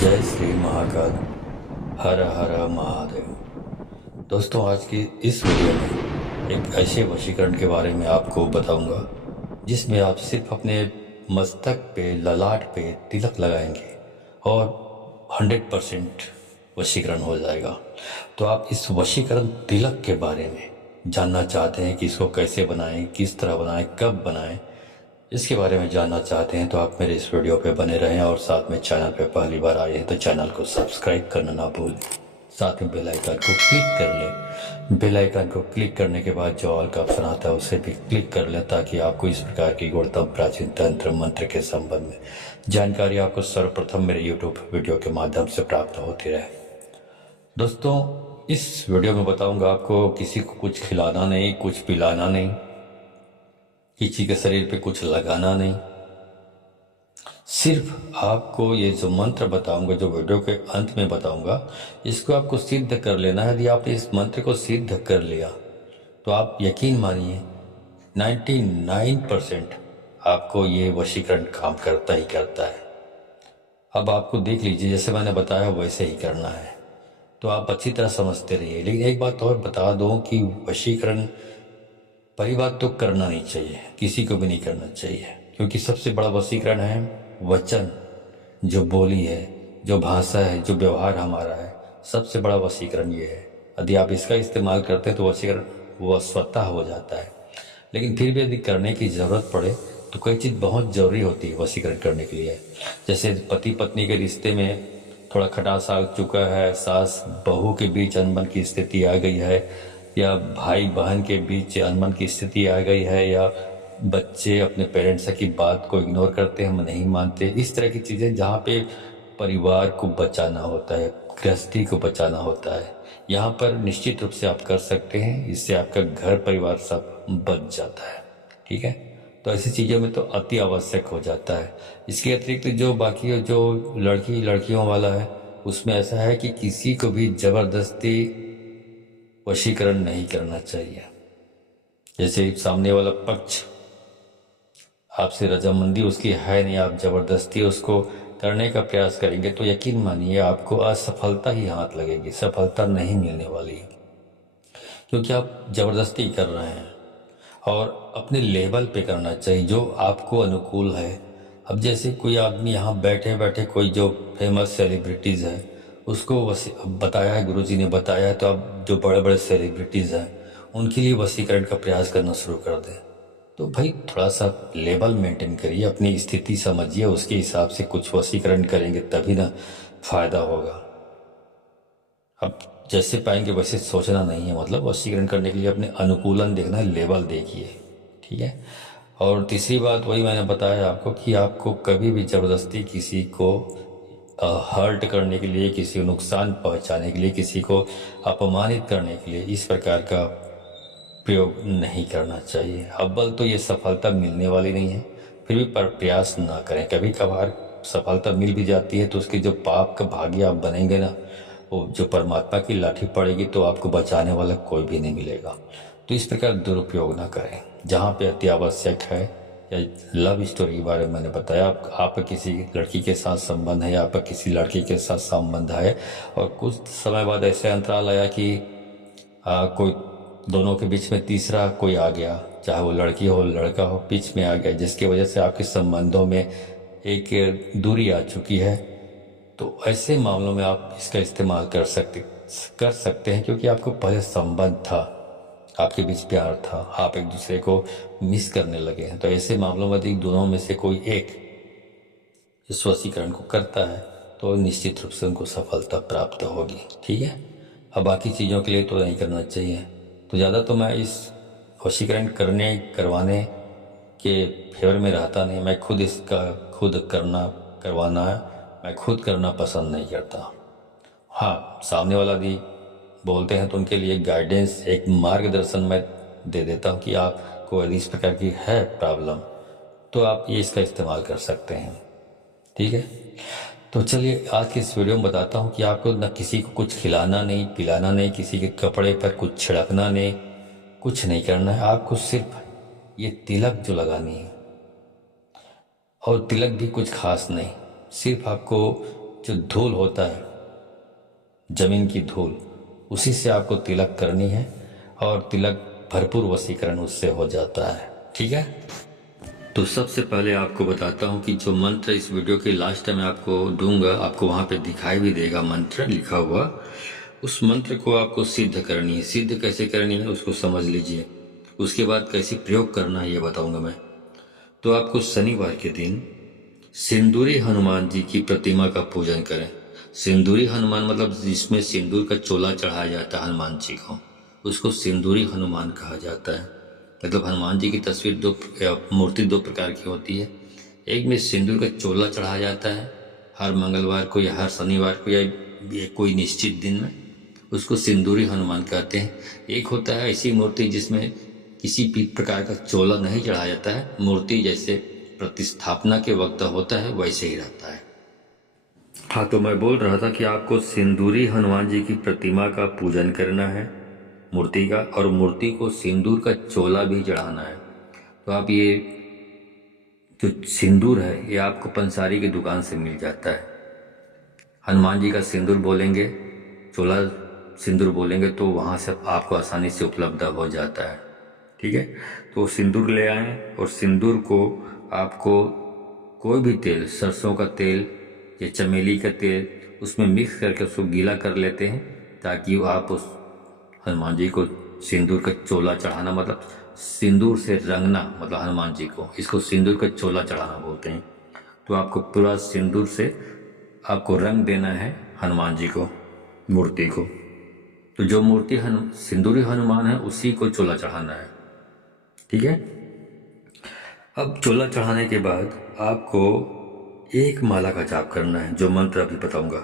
जय श्री महाकाल। हर हर महादेव। दोस्तों, आज की इस वीडियो में एक ऐसे वशीकरण के बारे में आपको बताऊंगा जिसमें आप सिर्फ अपने मस्तक पे, ललाट पे तिलक लगाएंगे और 100% वशीकरण हो जाएगा। तो आप इस वशीकरण तिलक के बारे में जानना चाहते हैं कि इसको कैसे बनाएं, किस तरह बनाएं, कब बनाएं, इसके बारे में जानना चाहते हैं तो आप मेरे इस वीडियो पे बने रहें और साथ में चैनल पे पहली बार आए हैं तो चैनल को सब्सक्राइब करना ना भूलें। साथ में बेल आइकन को क्लिक कर लें। बेल आइकन को क्लिक करने के बाद जो ऑल का ऑप्शन आता है उसे भी क्लिक कर लें ताकि आपको इस प्रकार की गुणतम प्राचीन तंत्र मंत्र के संबंध में जानकारी आपको सर्वप्रथम मेरे यूट्यूब वीडियो के माध्यम से प्राप्त होती रहे। दोस्तों, इस वीडियो में बताऊंगा आपको किसी को कुछ खिलाना नहीं, कुछ पिलाना नहीं, किसी के शरीर पे कुछ लगाना नहीं। सिर्फ आपको ये जो मंत्र बताऊंगा, जो वीडियो के अंत में बताऊंगा, इसको आपको सिद्ध कर लेना है। यदि आपने इस मंत्र को सिद्ध कर लिया तो आप यकीन मानिए 99% आपको ये वशीकरण काम करता ही करता है। अब आपको देख लीजिए, जैसे मैंने बताया वैसे ही करना है तो आप अच्छी तरह समझते रहिए। लेकिन एक बात और बता दूं कि वशीकरण पहली बात तो करना नहीं चाहिए, किसी को भी नहीं करना चाहिए, क्योंकि सबसे बड़ा वशीकरण है वचन, जो बोली है, जो भाषा है, जो व्यवहार हमारा है, सबसे बड़ा वशीकरण ये है। यदि आप इसका इस्तेमाल करते हैं तो वशीकरण वो स्वतः हो जाता है। लेकिन फिर भी यदि करने की ज़रूरत पड़े तो कोई चीज़ बहुत ज़रूरी होती है वशीकरण करने के लिए। जैसे पति पत्नी के रिश्ते में थोड़ा खटास आ चुका है, सास बहू के बीच अनबन की स्थिति आ गई है, या भाई बहन के बीच अनबन की स्थिति आ गई है, या बच्चे अपने पेरेंट्स की बात को इग्नोर करते हैं, हम नहीं मानते, इस तरह की चीज़ें जहाँ पे परिवार को बचाना होता है, गृहस्थी को बचाना होता है, यहाँ पर निश्चित रूप से आप कर सकते हैं। इससे आपका घर परिवार सब बच जाता है। ठीक है, तो ऐसी चीज़ों में तो अति आवश्यक हो जाता है। इसके अतिरिक्त जो बाकी जो लड़कियों वाला है उसमें ऐसा है कि किसी को भी ज़बरदस्ती वशीकरण नहीं करना चाहिए। जैसे सामने वाला पक्ष आपसे रजामंदी उसकी है नहीं, आप जबरदस्ती उसको करने का प्रयास करेंगे तो यकीन मानिए आपको असफलता ही हाथ लगेगी, सफलता नहीं मिलने वाली है, क्योंकि आप जबरदस्ती कर रहे हैं। और अपने लेवल पे करना चाहिए जो आपको अनुकूल है। अब जैसे कोई आदमी यहाँ बैठे बैठे कोई जो फेमस सेलिब्रिटीज़ है उसको बताया है, गुरुजी ने बताया है, तो अब जो बड़े बड़े सेलिब्रिटीज़ हैं उनके लिए वशीकरण का प्रयास करना शुरू कर दें। तो भाई थोड़ा सा लेवल मेंटेन करिए, अपनी स्थिति समझिए, उसके हिसाब से कुछ वशीकरण करेंगे तभी ना फायदा होगा। अब जैसे पाएंगे वैसे सोचना नहीं है, मतलब वशीकरण करने के लिए अपने अनुकूलन देखना है, लेवल देखिए। ठीक है, और तीसरी बात वही मैंने बताया आपको कि आपको कभी भी ज़बरदस्ती किसी को हर्ट करने के लिए, किसी को नुकसान पहुंचाने के लिए, किसी को अपमानित करने के लिए इस प्रकार का प्रयोग नहीं करना चाहिए। अव्वल तो ये सफलता मिलने वाली नहीं है, फिर भी प्रयास ना करें। कभी कभार सफलता मिल भी जाती है तो उसके जो पाप का भागी आप बनेंगे ना, वो जो परमात्मा की लाठी पड़ेगी तो आपको बचाने वाला कोई भी नहीं मिलेगा। तो इस प्रकार दुरुपयोग ना करें। जहाँ पे अति आवश्यक है, या लव स्टोरी के बारे में मैंने बताया, आपका किसी लड़की के साथ संबंध है या आपका किसी लड़की के साथ संबंध है और कुछ समय बाद ऐसे अंतराल आया कि कोई दोनों के बीच में तीसरा कोई आ गया, चाहे वो लड़की हो लड़का हो, बीच में आ गया, जिसकी वजह से आपके संबंधों में एक दूरी आ चुकी है, तो ऐसे मामलों में आप इसका इस्तेमाल कर सकते हैं, क्योंकि आपको पहले संबंध था, आपके बीच प्यार था, आप एक दूसरे को मिस करने लगे हैं। तो ऐसे मामलों में यदि दोनों में से कोई एक इस वशीकरण को करता है तो निश्चित रूप से उनको सफलता प्राप्त होगी। ठीक है, अब बाकी चीज़ों के लिए तो नहीं करना चाहिए। तो ज़्यादा तो मैं इस वशीकरण करवाने के फेवर में रहता नहीं। मैं खुद इसका करवाना मैं खुद करना पसंद नहीं करता। हाँ, सामने वाला भी बोलते हैं तो उनके लिए गाइडेंस, एक मार्गदर्शन मैं दे देता हूँ कि आपको यदि इस प्रकार की है प्रॉब्लम तो आप ये इसका इस्तेमाल कर सकते हैं। ठीक है, तो चलिए आज की इस वीडियो में बताता हूँ कि आपको न किसी को कुछ खिलाना नहीं, पिलाना नहीं, किसी के कपड़े पर कुछ छिड़कना नहीं, कुछ नहीं करना है। आपको सिर्फ ये तिलक जो लगानी है, और तिलक भी कुछ खास नहीं, सिर्फ आपको जो धूल होता है, जमीन की धूल, उसी से आपको तिलक करनी है और तिलक भरपूर वशीकरण उससे हो जाता है। ठीक है, तो सबसे पहले आपको बताता हूँ कि जो मंत्र इस वीडियो के लास्ट में आपको दूंगा, आपको वहाँ पे दिखाई भी देगा मंत्र लिखा हुआ। उस मंत्र को आपको सिद्ध करनी है। सिद्ध कैसे करनी है उसको समझ लीजिए, उसके बाद कैसे प्रयोग करना है ये बताऊंगा मैं। तो आपको शनिवार के दिन सिंदूरी हनुमान जी की प्रतिमा का पूजन करें। सिंदूरी हनुमान मतलब जिसमें सिंदूर का चोला चढ़ाया जाता है हनुमान जी को, उसको सिंदूरी हनुमान कहा जाता है। मतलब हनुमान जी की तस्वीर मूर्ति दो प्रकार की होती है। एक में सिंदूर का चोला चढ़ाया जाता है हर मंगलवार को या हर शनिवार को या कोई निश्चित दिन में, उसको सिंदूरी हनुमान कहते हैं। एक होता है ऐसी मूर्ति जिसमें किसी भी प्रकार का चोला नहीं चढ़ाया जाता है, मूर्ति जैसे प्रतिस्थापना के वक्त होता है वैसे ही रहता है। हाँ, तो मैं बोल रहा था कि आपको सिंदूरी हनुमान जी की प्रतिमा का पूजन करना है, मूर्ति का, और मूर्ति को सिंदूर का चोला भी चढ़ाना है। तो आप ये जो सिंदूर है ये आपको पंसारी की दुकान से मिल जाता है। हनुमान जी का सिंदूर बोलेंगे, चोला सिंदूर बोलेंगे तो वहाँ से आपको आसानी से उपलब्ध हो जाता है। ठीक है, तो सिंदूर ले आएं और सिंदूर को आपको कोई भी तेल, सरसों का तेल या चमेली का तेल, उसमें मिक्स करके उसको गीला कर लेते हैं ताकि आप उस हनुमान जी को सिंदूर का चोला चढ़ाना, मतलब सिंदूर से रंगना, मतलब हनुमान जी को, इसको सिंदूर का चोला चढ़ाना बोलते हैं। तो आपको पूरा सिंदूर से आपको रंग देना है हनुमान जी को, मूर्ति को। तो जो मूर्ति सिंदूरी हनुमान है उसी को चोला चढ़ाना है। ठीक है, अब चोला चढ़ाने के बाद आपको एक माला का जाप करना है, जो मंत्र अभी बताऊंगा।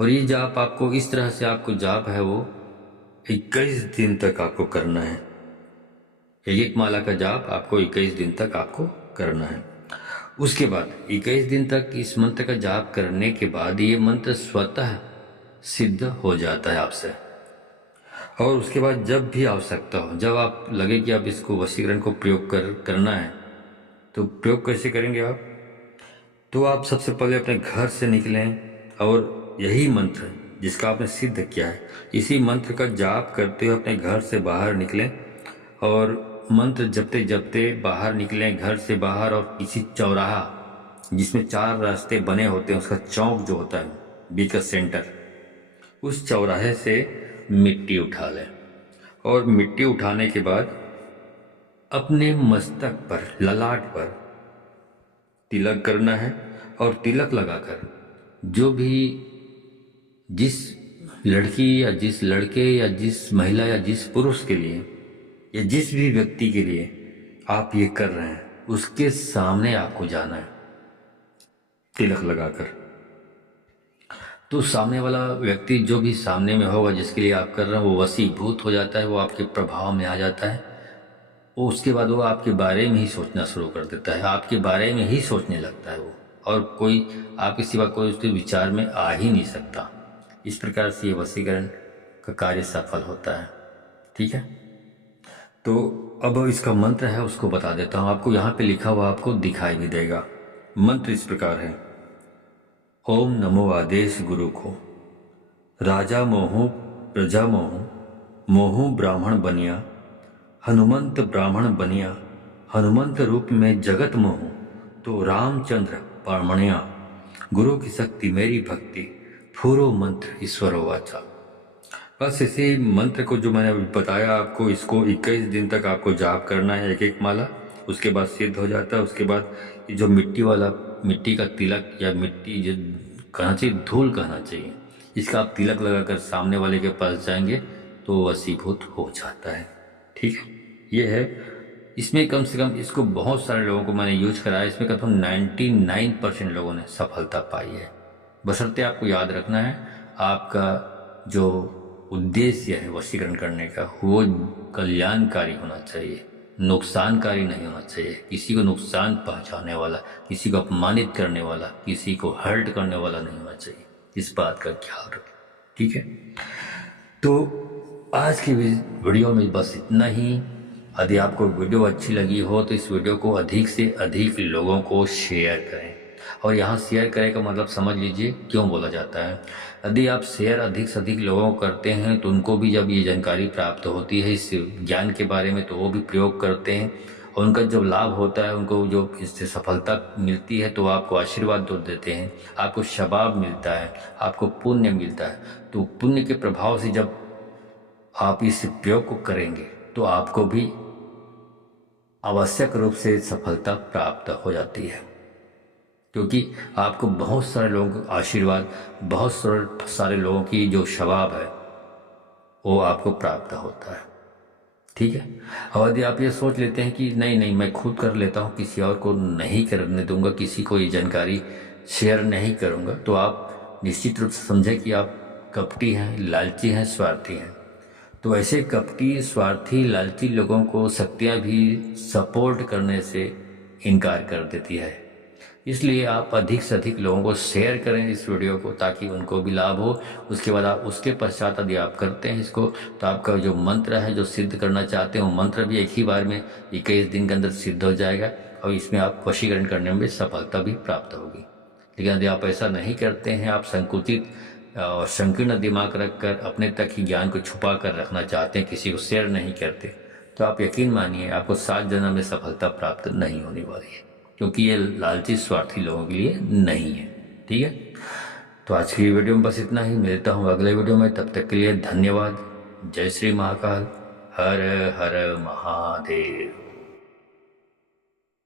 और ये जाप आपको इस तरह से, आपको जाप है वो 21 दिन तक आपको करना है। एक माला का जाप आपको 21 दिन तक आपको करना है। उसके बाद 21 दिन तक इस मंत्र का जाप करने के बाद ये मंत्र स्वतः सिद्ध हो जाता है आपसे। और उसके बाद जब भी आवश्यकता हो, जब आप लगे कि आप इसको वशीकरण को प्रयोग करना है, तो प्रयोग कैसे करेंगे आप? तो आप सबसे पहले अपने घर से निकलें और यही मंत्र जिसका आपने सिद्ध किया है, इसी मंत्र का जाप करते हुए अपने घर से बाहर निकलें और मंत्र जपते जपते बाहर निकलें घर से बाहर, और किसी चौराहा जिसमें 4 रास्ते बने होते हैं, उसका चौक जो होता है बीच का सेंटर, उस चौराहे से मिट्टी उठा लें। और मिट्टी उठाने के बाद अपने मस्तक पर, ललाट पर तिलक करना है। और तिलक लगाकर जो भी, जिस लड़की या जिस लड़के या जिस महिला या जिस पुरुष के लिए या जिस भी व्यक्ति के लिए आप ये कर रहे हैं, उसके सामने आपको जाना है तिलक लगाकर। तो सामने वाला व्यक्ति जो भी सामने में होगा जिसके लिए आप कर रहे हैं, वो वशीभूत हो जाता है, वो आपके प्रभाव में आ जाता है। वो उसके बाद वो आपके बारे में ही सोचना शुरू कर देता है, आपके बारे में ही सोचने लगता है वो, और कोई आपके सिवा कोई उसके विचार में आ ही नहीं सकता। इस प्रकार से ये वशीकरण का कार्य सफल होता है। ठीक है, तो अब इसका मंत्र है उसको बता देता हूँ आपको। यहाँ पे लिखा हुआ आपको दिखाई भी देगा। मंत्र इस प्रकार है, ओम नमो आदेश गुरु को, राजा मोहू प्रजा मोहू, मोहू ब्राह्मण बनिया, हनुमंत ब्राह्मण बनिया, हनुमंत रूप में जगत मोहू, तो रामचंद्र पामणिया, गुरु की शक्ति मेरी भक्ति, फूरो मंत्र ईश्वरो वाचा। बस इसी मंत्र को जो मैंने अभी बताया आपको, इसको 21 दिन तक आपको जाप करना है, एक एक माला। उसके बाद सिद्ध हो जाता है। उसके बाद जो मिट्टी का तिलक, या मिट्टी जो कहना चाहिए, धूल कहना चाहिए, इसका आप तिलक लगाकर सामने वाले के पास जाएंगे तो वशीभूत हो जाता है। ठीक है, ये है। इसमें कम से कम इसको बहुत सारे लोगों को मैंने यूज कराया, इसमें कम से कम 99% लोगों ने सफलता पाई है। बशर्ते आपको याद रखना है, आपका जो उद्देश्य है वशीकरण करने का, वो कल्याणकारी होना चाहिए, नुकसानकारी नहीं होना चाहिए। किसी को नुकसान पहुंचाने वाला, किसी को अपमानित करने वाला, किसी को हर्ट करने वाला नहीं होना चाहिए। इस बात का ख्याल रखें। ठीक है, तो आज की वीडियो में बस इतना ही। यदि आपको वीडियो अच्छी लगी हो तो इस वीडियो को अधिक से अधिक लोगों को शेयर करें। और यहाँ शेयर करें का मतलब समझ लीजिए क्यों बोला जाता है। यदि आप शेयर अधिक से अधिक लोगों को करते हैं तो उनको भी जब ये जानकारी प्राप्त होती है इस ज्ञान के बारे में, तो वो भी प्रयोग करते हैं और उनका जब लाभ होता है, उनको जो इससे सफलता मिलती है, तो आपको आशीर्वाद दो देते हैं, आपको शबाब मिलता है, आपको पुण्य मिलता है। तो पुण्य के प्रभाव से जब आप इस प्रयोग को करेंगे तो आपको भी आवश्यक रूप से सफलता प्राप्त हो जाती है, क्योंकि आपको बहुत सारे लोगों का आशीर्वाद, बहुत सारे लोगों की जो शबाब है वो आपको प्राप्त होता है। ठीक है। और यदि आप ये सोच लेते हैं कि नहीं नहीं मैं खुद कर लेता हूँ, किसी और को नहीं करने दूंगा, किसी को ये जानकारी शेयर नहीं करूँगा, तो आप निश्चित रूप से समझें कि आप कपटी हैं, लालची हैं, स्वार्थी हैं। तो ऐसे कपटी, स्वार्थी, लालची लोगों को शक्तियाँ भी सपोर्ट करने से इनकार कर देती है। इसलिए आप अधिक से अधिक लोगों को शेयर करें इस वीडियो को, ताकि उनको भी लाभ हो। उसके बाद आप उसके पश्चात यदि आप करते हैं इसको, तो आपका जो मंत्र है, जो सिद्ध करना चाहते हैं, वो मंत्र भी एक ही बार में 21 दिन के अंदर सिद्ध हो जाएगा और इसमें आप वशीकरण करने में सफलता भी प्राप्त होगी। लेकिन यदि आप ऐसा नहीं करते हैं, आप संकुचित और संकीर्ण दिमाग रखकर अपने तक ही ज्ञान को छुपा कर रखना चाहते हैं, किसी को शेयर नहीं करते, तो आप यकीन मानिए आपको 7 जन्म में सफलता प्राप्त नहीं होने वाली है, क्योंकि ये लालची स्वार्थी लोगों के लिए नहीं है। ठीक है। तो आज की वीडियो में बस इतना ही, मिलता हूँ अगले वीडियो में। तब तक के लिए धन्यवाद। जय श्री महाकाल। हर हर महादेव।